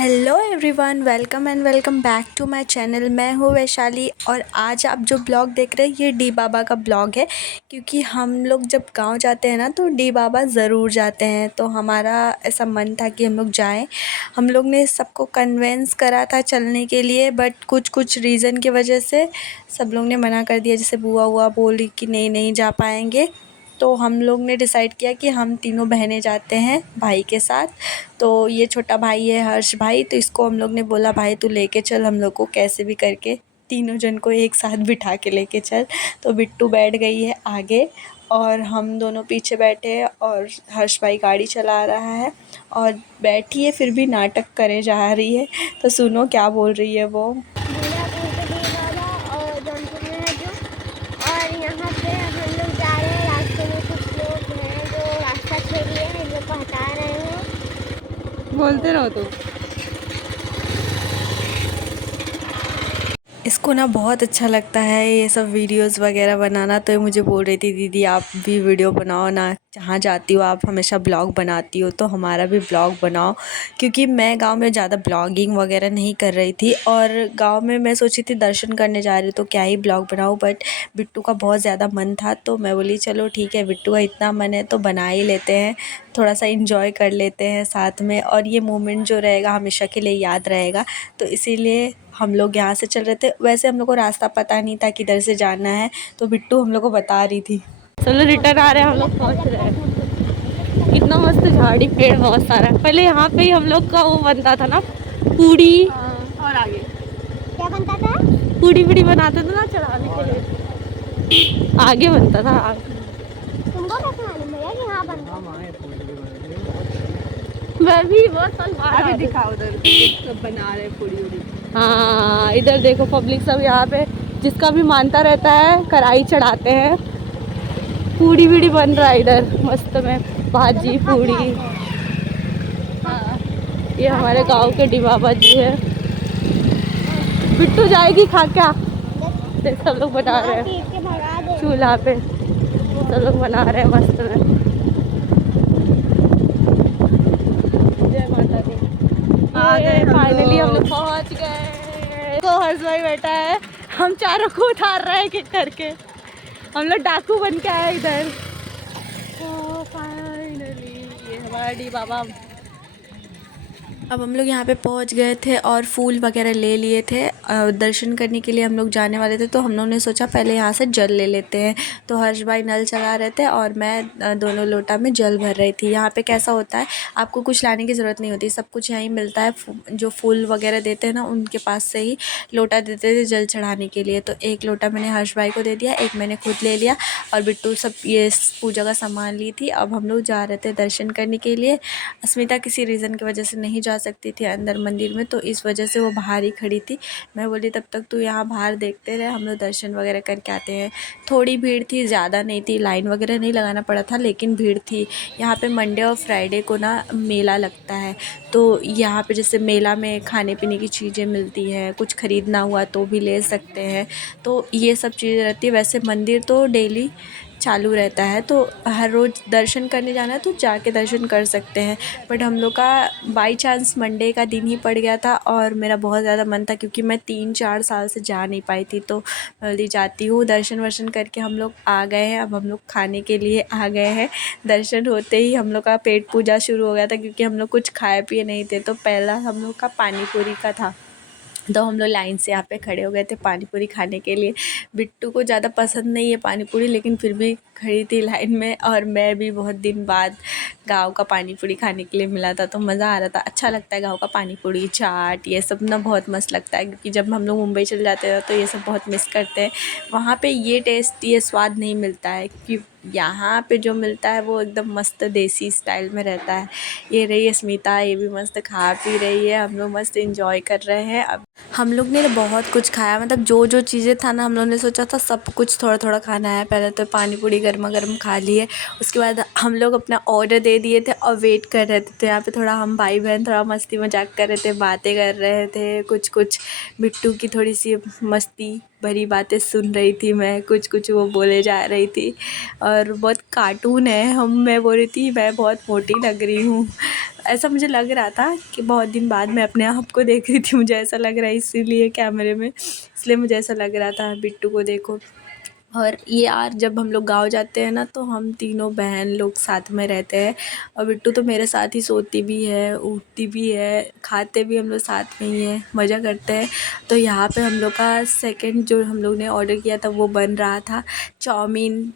Hello everyone, welcome and welcome back to my channel. मैं हूँ वैशाली और आज आप जो ब्लॉग देख रहे हैं ये डी बाबा का ब्लॉग है। क्योंकि हम लोग जब गांव जाते हैं ना तो डी बाबा ज़रूर जाते हैं, तो हमारा ऐसा मन था कि हम लोग जाएं। हम लोग ने सबको कन्वेंस करा था चलने के लिए, बट कुछ कुछ रीज़न की वजह से सब लोग ने मना कर दिया। जैसे बुआ हुआ बोली कि नहीं नहीं जा पाएंगे, तो हम लोग ने डिसाइड किया कि हम तीनों बहनें जाते हैं भाई के साथ। तो ये छोटा भाई है हर्ष भाई, तो इसको हम लोग ने बोला भाई तू लेके चल हम लोग को, कैसे भी करके तीनों जन को एक साथ बिठा के लेके चल। तो बिट्टू बैठ गई है आगे और हम दोनों पीछे बैठे हैं और हर्ष भाई गाड़ी चला रहा है और बैठी है फिर भी नाटक करे जा रही है। तो सुनो क्या बोल रही है वो। और जौनपुर में है जो, और यहाँ पे हम लोग जा रहे हैं। रास्ते में कुछ लोग हैं जो रास्ता छोड़िए हैं, इन लोग को हटा रहे हैं। बोलते रहो तो। इसको ना बहुत अच्छा लगता है ये सब वीडियोस वगैरह बनाना, तो ये मुझे बोल रही थी दीदी आप भी वीडियो बनाओ ना, जहाँ जाती हो आप हमेशा ब्लॉग बनाती हो तो हमारा भी ब्लॉग बनाओ। क्योंकि मैं गांव में ज़्यादा ब्लॉगिंग वगैरह नहीं कर रही थी और गांव में मैं सोची थी दर्शन करने जा रही तो क्या ही ब्लॉग बनाऊँ, बट बिट्टू का बहुत ज़्यादा मन था तो मैं बोली चलो ठीक है, बिट्टू का इतना मन है तो बना ही लेते हैं, थोड़ा सा इंजॉय कर लेते हैं साथ में। और ये मोमेंट जो रहेगा हमेशा के लिए याद रहेगा, तो इसीलिए हम लोग यहाँ से चल रहे थे। वैसे हम लोग को रास्ता पता नहीं था किधर से जाना है, तो बिट्टू हम लोग को बता रही थी। चलो रिटर्न आ रहे हैं, हम लोग पहुंच रहे हैं। कितना मस्त झाड़ी पेड़ बहुत सारा है। पहले यहाँ पे ही हम लोग का वो बनता था ना, पूड़ी। और आगे क्या बनता था? पूड़ी पूड़ी बनाते थे ना चढ़ाने के लिए, आगे बनता था। तुमको कैसे मालूम भैया कि हाँ बनता था? मैं भी बहुत साल बाद आगे दिखाओ उधर सब बना रहे पूरी उड़ी। हाँ इधर देखो पब्लिक सब यहाँ पे जिसका भी मानता रहता है कढ़ाई चढ़ाते हैं। पूड़ी बीड़ी बन रहा है इधर मस्त में, भाजी पूड़ी। हाँ ये हमारे गांव के डी बाबा जी है। बिट्टू जाएगी खा क्या? देख सब लोग बना रहे हैं पीट के भगा दे। चूल्हा पे, सब लोग बना रहे हैं मस्त में। जय माता दी। आ गए फाइनली हम लोग पहुंच गए। तो हर्ष भाई बैठा है, हम चारों को उतार रहे हैं एक एक करके। हम लोग डाकू बन के आए इधर। तो फाइनली ये हमारा डी बाबा। अब हम लोग यहाँ पे पहुँच गए थे और फूल वगैरह ले लिए थे। दर्शन करने के लिए हम लोग जाने वाले थे, तो हम लोग ने सोचा पहले यहाँ से जल ले लेते हैं। तो हर्ष भाई नल चला रहे थे और मैं दोनों लोटा में जल भर रही थी। यहाँ पे कैसा होता है, आपको कुछ लाने की ज़रूरत नहीं होती, सब कुछ यहीं मिलता है। जो फूल वगैरह देते हैं ना उनके पास से ही लोटा देते थे जल चढ़ाने के लिए। तो एक लोटा मैंने हर्ष भाई को दे दिया, एक मैंने खुद ले लिया और बिट्टू सब ये पूजा का सामान ली थी। अब हम लोग जा रहे थे दर्शन करने के लिए। अस्मिता किसी रीज़न की वजह से नहीं जा सकती थी अंदर मंदिर में, तो इस वजह से वो बाहर ही खड़ी थी। मैं बोली तब तक तू यहाँ बाहर देखते रहे, हम लोग दर्शन वगैरह करके आते हैं। थोड़ी भीड़ थी, ज़्यादा नहीं थी, लाइन वगैरह नहीं लगाना पड़ा था, लेकिन भीड़ थी। यहाँ पे मंडे और फ्राइडे को ना मेला लगता है, तो यहाँ पे जैसे मेला में खाने पीने की चीज़ें मिलती हैं, कुछ ख़रीदना हुआ तो भी ले सकते हैं, तो ये सब चीज़ें रहती है। वैसे मंदिर तो डेली चालू रहता है, तो हर रोज़ दर्शन करने जाना है तो जाके दर्शन कर सकते हैं। बट हम लोग का बाई चांस मंडे का दिन ही पड़ गया था और मेरा बहुत ज़्यादा मन था, क्योंकि मैं 3-4 साल से जा नहीं पाई थी, तो जल्दी जाती हूँ। दर्शन वर्शन करके हम लोग आ गए हैं। अब हम लोग खाने के लिए आ गए हैं। दर्शन होते ही हम लोग का पेट पूजा शुरू हो गया था, क्योंकि हम लोग कुछ खाए पिए नहीं थे। तो पहला हम लोग का पानी पूरी का था, तो हम लोग लाइन से यहाँ पे खड़े हो गए थे पानी पूरी खाने के लिए। बिट्टू को ज़्यादा पसंद नहीं है पानी पूरी, लेकिन फिर भी खड़ी थी लाइन में। और मैं भी बहुत दिन बाद गांव का पानी पूरी खाने के लिए मिला था, तो मज़ा आ रहा था। अच्छा लगता है गांव का पानी पूरी, चाट, ये सब ना बहुत मस्त लगता है। क्योंकि जब हम लोग मुंबई चले जाते हैं तो ये सब बहुत मिस करते हैं। वहाँ पे ये टेस्ट, ये स्वाद नहीं मिलता है, क्योंकि यहाँ पे जो मिलता है वो एकदम मस्त देसी स्टाइल में रहता है। ये रही स्मिता, ये भी मस्त खा पी रही है, हम लोग मस्त इंजॉय कर रहे हैं। अब हम लोग ने बहुत कुछ खाया, मतलब जो जो चीज़ें था ना हम लोग ने सोचा था सब कुछ थोड़ा थोड़ा खाना है। पहले तो पानी पूरी गर्मा गर्म खा लिए, उसके बाद हम लोग अपना ऑर्डर दे दिए थे और वेट कर रहे थे। तो यहाँ पे थोड़ा हम भाई बहन थोड़ा मस्ती मजाक कर रहे थे, बातें कर रहे थे, कुछ कुछ बिट्टू की थोड़ी सी मस्ती भरी बातें सुन रही थी मैं, कुछ कुछ वो बोले जा रही थी और बहुत कार्टून है हम। मैं बोल रही थी मैं बहुत मोटी लग रही हूँ, ऐसा मुझे लग रहा था कि बहुत दिन बाद मैं अपने आप को देख रही थी, मुझे ऐसा लग रहा है इसीलिए कैमरे में, इसलिए मुझे ऐसा लग रहा था। बिट्टू को देखो। और ये यार जब हम लोग गाँव जाते हैं ना तो हम तीनों बहन लोग साथ में रहते हैं और बिट्टू तो मेरे साथ ही सोती भी है, उठती भी है, खाते भी हम लोग साथ में ही हैं, मज़ा करते हैं। तो यहाँ पे हम लोग का सेकंड जो हम लोग ने ऑर्डर किया था वो बन रहा था चाउमीन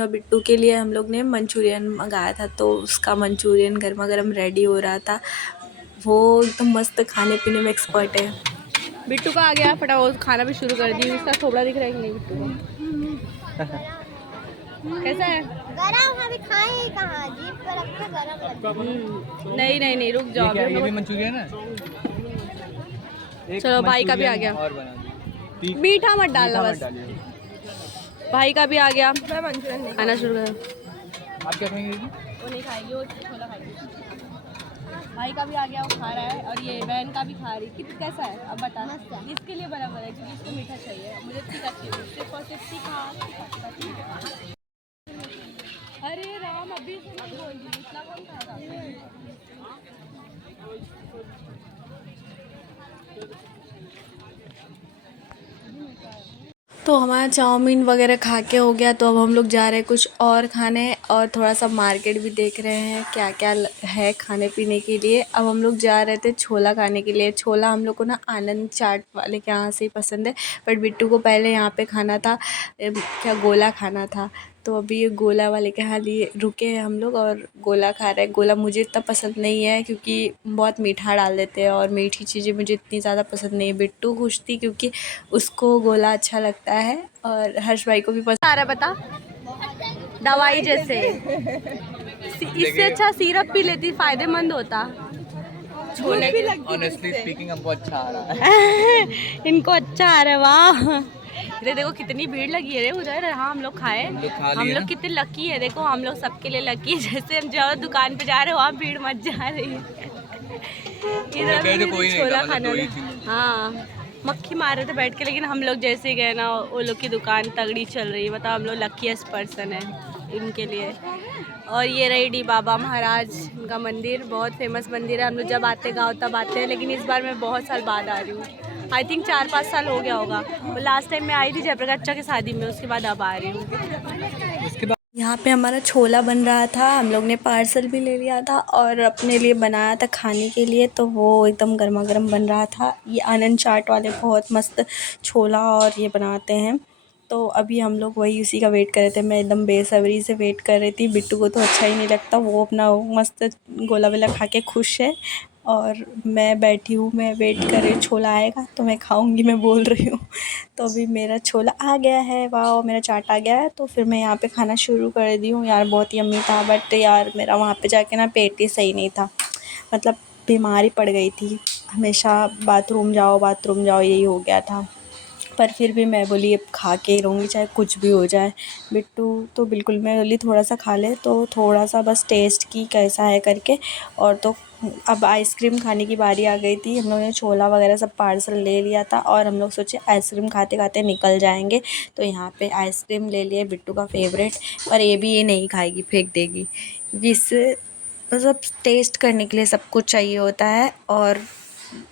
और बिट्टू के लिए हम लोग ने मंचूरियन मंगाया था, तो उसका मंचूरियन गर्मा गर्म रेडी हो रहा था। वो एकदम मस्त खाने पीने में एक्सपर्ट है। बिट्टू का आ गया फटाफट खाना भी शुरू कर दी। इसका थोबड़ा दिख रहा है कि नहीं बिट्टू का? कैसा है? गरम अभी खाए ही कहाँ, जीभ पर रखा गरम लगता है। नहीं नहीं नहीं, रुक जाओ। ये भी मंचूरियन है। चलो भाई का भी आ गया। और बना दो। मीठा मत डालना बस। भाई का भी आ गया। मैं मंचूरियन नहीं खाना शुरू कर। आप क्या खाएंगे? वो नहीं खाएगी, वो छोला खाएगी। भाई का भी आ गया, वो खा रहा है और ये बहन का भी खा रही। कितना कैसा है अब बता। इसके लिए बराबर है क्योंकि इसको मीठा चाहिए, मुझे तीखा चाहिए। सिर्फ और सिर्फ तीखा। अरे राम, अभी से मत बोल दी, इतना कौन खाएगा? तो हमारा चाउमीन वगैरह खा के हो गया, तो अब हम लोग जा रहे हैं कुछ और खाने और थोड़ा सा मार्केट भी देख रहे हैं क्या क्या है खाने पीने के लिए। अब हम लोग जा रहे थे छोला खाने के लिए। छोला हम लोग को ना आनंद चाट वाले के यहाँ से ही पसंद है, बट बिट्टू को पहले यहाँ पे खाना था क्या गोला खाना था, तो अभी ये गोला वाले के यहाँ लिए रुके हैं हम लोग और गोला खा रहे हैं। गोला मुझे इतना पसंद नहीं है क्योंकि बहुत मीठा डाल देते हैं और मीठी चीज़ें मुझे इतनी ज़्यादा पसंद नहीं है। बिट्टू खुश थी क्योंकि उसको गोला अच्छा लगता है और हर्ष भाई को भी पसंद आ रहा है बता। दवाई जैसे इससे अच्छा सिरप पी लेती, फायदेमंद होता। छोले ऑनेस्टली स्पीकिंग हमको अच्छा आ रहा है। इनको अच्छा आ रहा है। वाह, इधर देखो कितनी भीड़ लगी है रे उधर। हाँ हम लोग खाए, हम लोग कितने लकी है। देखो हम लोग सबके लिए लकी है। जैसे हम जो दुकान पे जा रहे हो वहाँ भीड़ मच जा रही है। इधर कोई नहीं छोला था, खाना मतलब दो ही हाँ मक्खी मार रहे थे बैठ के, लेकिन हम लोग जैसे गए ना वो लोग की दुकान तगड़ी चल रही है। बताओ हम लोग लकीएस्ट पर्सन है इनके लिए। और ये रही डी बाबा महाराज, इनका मंदिर बहुत फेमस मंदिर है। हम लोग जब आते गाँव तब आते हैं, लेकिन इस बार मैं बहुत साल बाद आ रही हूँ। आई थिंक 4-5 साल हो गया होगा। वो लास्ट टाइम मैं आई थी जयप्रकाश चाचा की शादी में, उसके बाद अब आ रही हूँ। यहाँ पे हमारा छोला बन रहा था। हम लोग ने पार्सल भी ले लिया था और अपने लिए बनाया था खाने के लिए, तो वो एकदम गर्मा गर्म बन रहा था। ये आनंद चाट वाले बहुत मस्त छोला और ये बनाते हैं, तो अभी हम लोग वही उसी का वेट कर रहे थे। मैं एकदम बेसब्री से वेट कर रही थी। बिट्टू को तो अच्छा ही नहीं लगता, वो अपना मस्त गोला वेला खा के खुश है और मैं बैठी हूँ, मैं वेट कर रही हूँ छोला आएगा तो मैं खाऊंगी, मैं बोल रही हूँ। तो अभी मेरा छोला आ गया है, वाह मेरा चाट आ गया है। तो फिर मैं यहाँ पे खाना शुरू कर दी हूँ। यार बहुत यम्मी था, बट यार मेरा वहाँ पे जाके ना पेट ही सही नहीं था, मतलब बीमारी पड़ गई थी। हमेशा बाथरूम जाओ यही हो गया था, पर फिर भी मैं बोली अब खा के ही रहूँगी चाहे कुछ भी हो जाए। बिट्टू तो बिल्कुल, मैं बोली थोड़ा सा खा ले, तो थोड़ा सा बस टेस्ट की कैसा है करके। और तो अब आइसक्रीम खाने की बारी आ गई थी। हम लोगों ने छोला वगैरह सब पार्सल ले लिया था और हम लोग सोचे आइसक्रीम खाते खाते निकल जाएंगे, तो यहाँ पे आइसक्रीम ले लिए बिट्टू का फेवरेट। और ये नहीं खाएगी, फेंक देगी, क्योंकि इससे मतलब टेस्ट करने के लिए सब कुछ चाहिए होता है और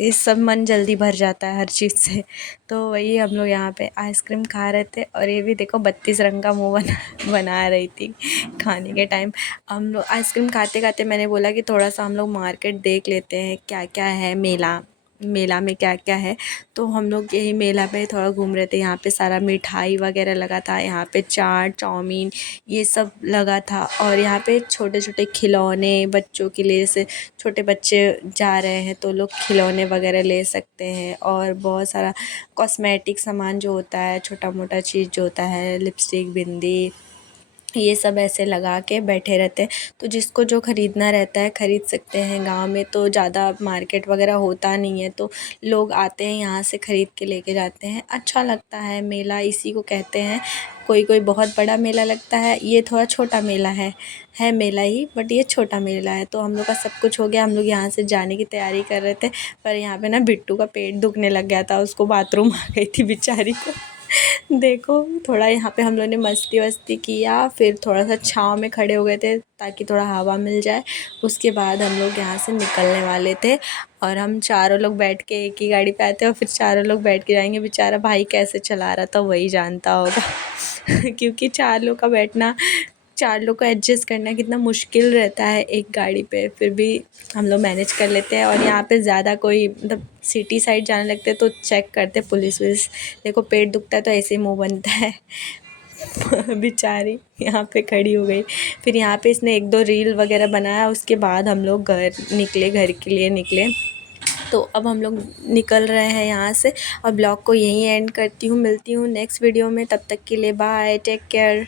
इस सब मन जल्दी भर जाता है हर चीज़ से। तो वही हम लोग यहाँ पे आइसक्रीम खा रहे थे और ये भी देखो 32 रंग का मुँह बना रही थी खाने के टाइम। हम लोग आइसक्रीम खाते खाते मैंने बोला कि थोड़ा सा हम लोग मार्केट देख लेते हैं क्या क्या है, मेला में क्या क्या है। तो हम लोग यही मेला पे थोड़ा घूम रहे थे। यहाँ पे सारा मिठाई वगैरह लगा था, यहाँ पे चाट चाउमीन ये सब लगा था। और यहाँ पे छोटे छोटे खिलौने बच्चों के लिए, जैसे छोटे बच्चे जा रहे हैं तो लोग खिलौने वगैरह ले सकते हैं। और बहुत सारा कॉस्मेटिक सामान जो होता है, छोटा मोटा चीज़ जो होता है, लिपस्टिक बिंदी ये सब ऐसे लगा के बैठे रहते हैं। तो जिसको जो ख़रीदना रहता है ख़रीद सकते हैं। गांव में तो ज़्यादा मार्केट वगैरह होता नहीं है, तो लोग आते हैं यहाँ से ख़रीद के लेके जाते हैं। अच्छा लगता है मेला, इसी को कहते हैं। कोई कोई बहुत बड़ा मेला लगता है, ये थोड़ा छोटा मेला है मेला ही, बट ये छोटा मेला है। तो हम लोग का सब कुछ हो गया, हम लोग यहाँ से जाने की तैयारी कर रहे थे, पर यहाँ पे ना बिट्टू का पेट दुखने लग गया था, उसको बाथरूम आ गई थी बेचारी को। देखो थोड़ा यहाँ पे हम लोगों ने मस्ती वस्ती किया, फिर थोड़ा सा छाँव में खड़े हो गए थे ताकि थोड़ा हवा मिल जाए। उसके बाद हम लोग यहाँ से निकलने वाले थे और हम चारों लोग बैठ के एक ही गाड़ी पे आए थे और फिर चारों लोग बैठ के जाएंगे। बेचारा भाई कैसे चला रहा था वही जानता होगा क्योंकि 4 लोग का बैठना, 4 लोग को एडजस्ट करना कितना मुश्किल रहता है एक गाड़ी पे, फिर भी हम लोग मैनेज कर लेते हैं। और यहाँ पे ज़्यादा कोई मतलब सिटी साइड जाने लगते हैं तो चेक करते पुलिस वुलिस। देखो पेट दुखता है तो ऐसे ही मुंह बनता है बेचारी यहाँ पे खड़ी हो गई। फिर यहाँ पे इसने 1-2 रील वगैरह बनाया, उसके बाद हम लोग घर के लिए निकले। तो अब हम लोग निकल रहे हैं यहाँ से और ब्लॉग को यहीं एंड करती हूँ। मिलती हूँ नेक्स्ट वीडियो में, तब तक के लिए बाय, टेक केयर।